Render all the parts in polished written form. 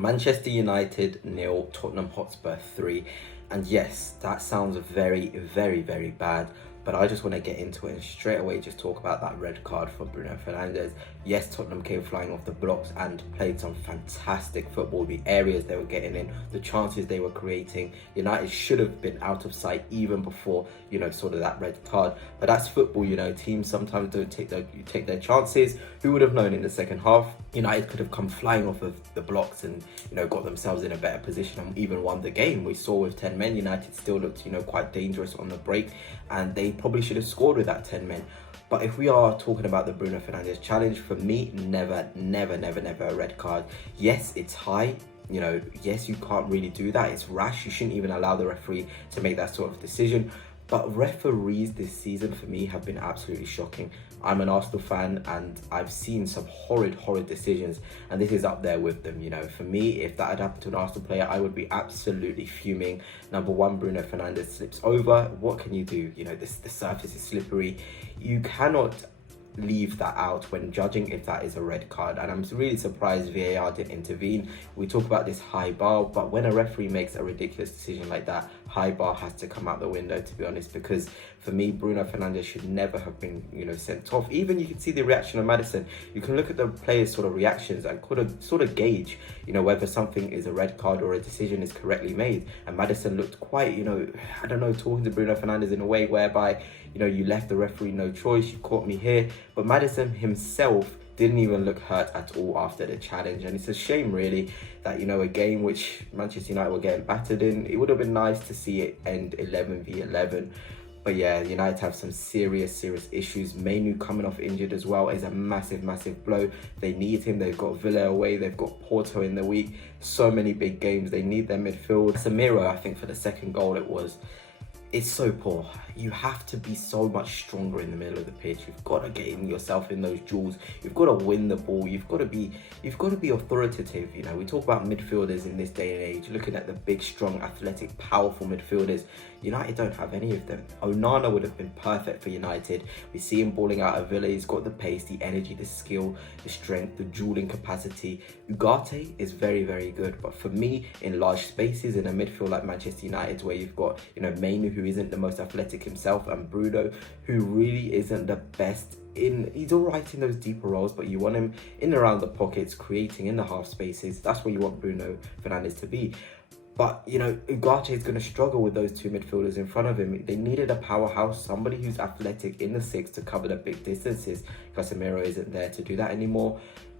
Manchester United 0, Tottenham Hotspur 3. And yes, that sounds very, very, very bad. But I just want to get into it and straight away just talk about that red card for Bruno Fernandes. Yes, Tottenham came flying off the blocks and played some fantastic football. The areas they were getting in, the chances they were creating. United should have been out of sight even before, sort of that red card. But that's football, teams sometimes don't take their chances. Who would have known in the second half? United could have come flying off of the blocks and, got themselves in a better position and even won the game. We saw with 10 men, United still looked, quite dangerous on the break, and they probably should have scored with that 10 men. But if we are talking about the Bruno Fernandes challenge, for me, never a red card. Yes, it's high. Yes, you can't really do that. It's rash. You shouldn't even allow the referee to make that sort of decision. But referees this season for me have been absolutely shocking. I'm an Arsenal fan and I've seen some horrid decisions, and this is up there with them. For me, if that had happened to an Arsenal player, I would be absolutely fuming. Number one, Bruno Fernandes slips over. What can you do? The surface is slippery. You cannot leave that out when judging if that is a red card, and I'm really surprised VAR didn't intervene. We talk about this high bar, but when a referee makes a ridiculous decision like that, high bar has to come out the window, to be honest, because for me, Bruno Fernandes should never have been sent off. Even you can see the reaction of Maddison. You can look at the players' sort of reactions and could sort of gauge whether something is a red card or a decision is correctly made. And Maddison looked quite I don't know, talking to Bruno Fernandes in a way whereby you left the referee no choice, you caught me here. But Maddison himself didn't even look hurt at all after the challenge. And it's a shame, really, that, a game which Manchester United were getting battered in, it would have been nice to see it end 11v11. But yeah, United have some serious issues. Mainu coming off injured as well is a massive blow. They need him. They've got Villa away. They've got Porto in the week. So many big games. They need their midfield. Samiro, I think, for the second goal it's so poor. You have to be so much stronger in the middle of the pitch. You've got to get yourself in those duels. You've got to win the ball. You've got to be authoritative. We talk about midfielders in this day and age. Looking at the big, strong, athletic, powerful midfielders, United don't have any of them. Onana would have been perfect for United. We see him balling out of Villa. He's got the pace, the energy, the skill, the strength, the dueling capacity. Ugarte is very good. But for me, in large spaces in a midfield like Manchester United, where you've got Mainu, who isn't the most athletic himself, and Bruno, who really isn't the best he's all right in those deeper roles, but you want him in and around the pockets, creating in the half spaces. That's where you want Bruno Fernandes to be. But, Ugarte is going to struggle with those two midfielders in front of him. They needed a powerhouse, somebody who's athletic in the six to cover the big distances. Casemiro isn't there to do that anymore.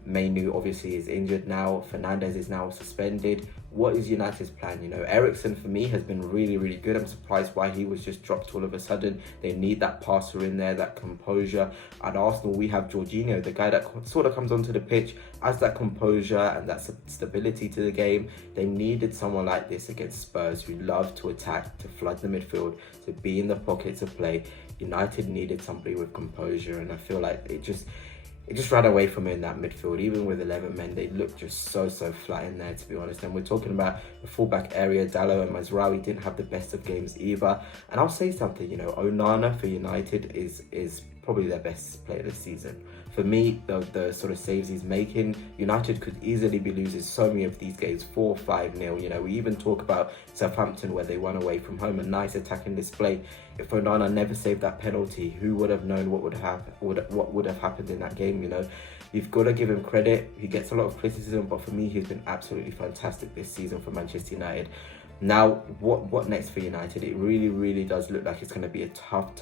Mainu obviously is injured now. Fernandes is now suspended. What is United's plan? Eriksen for me has been really good. I'm surprised why he was just dropped all of a sudden. They need that passer in there, that composure. At Arsenal, we have Jorginho, the guy that sort of comes onto the pitch, has that composure and that stability to the game. They needed someone like this against Spurs, who love to attack, to flood the midfield, to be in the pocket to play. United needed somebody with composure, and I feel like it just ran away from it in that midfield. Even with 11 men, they looked just so flat in there, to be honest. And we're talking about the fullback area. Dalot and Mazraoui didn't have the best of games either. And I'll say something, Onana for United is probably their best player this season. For me, the sort of saves he's making, United could easily be losing so many of these games, 4 5-0. We even talk about Southampton, where they won away from home, a nice attacking display. If Onana never saved that penalty, who would have known what would have happened in that game? You've got to give him credit. He gets a lot of criticism, but for me, he's been absolutely fantastic this season for Manchester United. Now, what next for United? It really does look like it's going to be a tough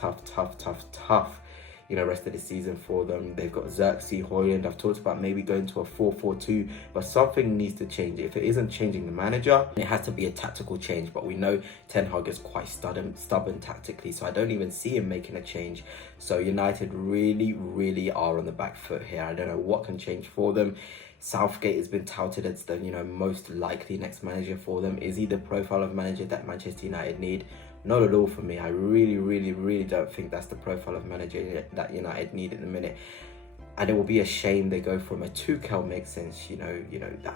rest of the season for them. They've got Xerxes, Højlund. I've talked about maybe going to a 4-4-2, but something needs to change. If it isn't changing the manager, it has to be a tactical change. But we know Ten Hag is quite stubborn tactically, so I don't even see him making a change. So United really are on the back foot here. I don't know what can change for them. Southgate has been touted as the most likely next manager for them. Is he the profile of manager that Manchester United need? Not at all for me. I really don't think that's the profile of manager that United need at the minute. And it will be a shame they go from a Tuchel mix, since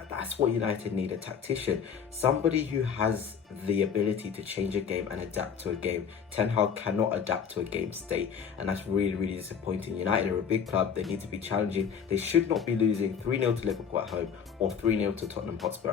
that's what United need, a tactician, somebody who has the ability to change a game and adapt to a game. Ten Hag cannot adapt to a game state, and that's really, really disappointing. United are a big club, they need to be challenging. They should not be losing 3-0 to Liverpool at home or 3-0 to Tottenham Hotspur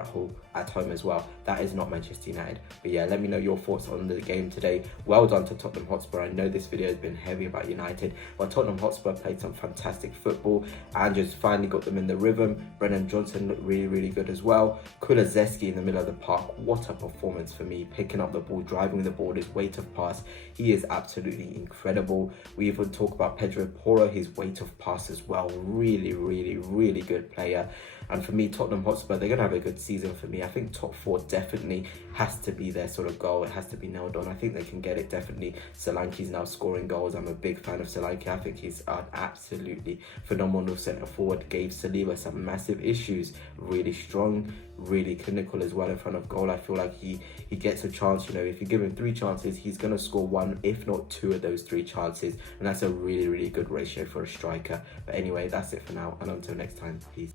at home as well. That is not Manchester United. But yeah, let me know your thoughts on the game today. Well done to Tottenham Hotspur. I know this video has been heavy about United, but Tottenham Hotspur played some fantastic football and just finally got them in the rhythm. Brennan Johnson looked really, really good as well. Kulusevski in the middle of the park, what a performance for me, picking up the ball, driving the ball, his weight of pass, he is absolutely incredible. We even talk about Pedro Porro, his weight of pass as well, really, really, really good player. And for me, Tottenham Hotspur, they're going to have a good season for me. I think top 4 definitely has to be their sort of goal. It has to be nailed on. I think they can get it, definitely. Solanke's now scoring goals. I'm a big fan of Solanke. I think he's an absolutely phenomenal centre forward. Gave Saliba some massive issues. Really strong, really clinical as well in front of goal. I feel like he gets a chance. If you give him 3 chances, he's going to score 1, if not 2 of those 3 chances. And that's a really, really good ratio for a striker. But anyway, that's it for now. And until next time, peace.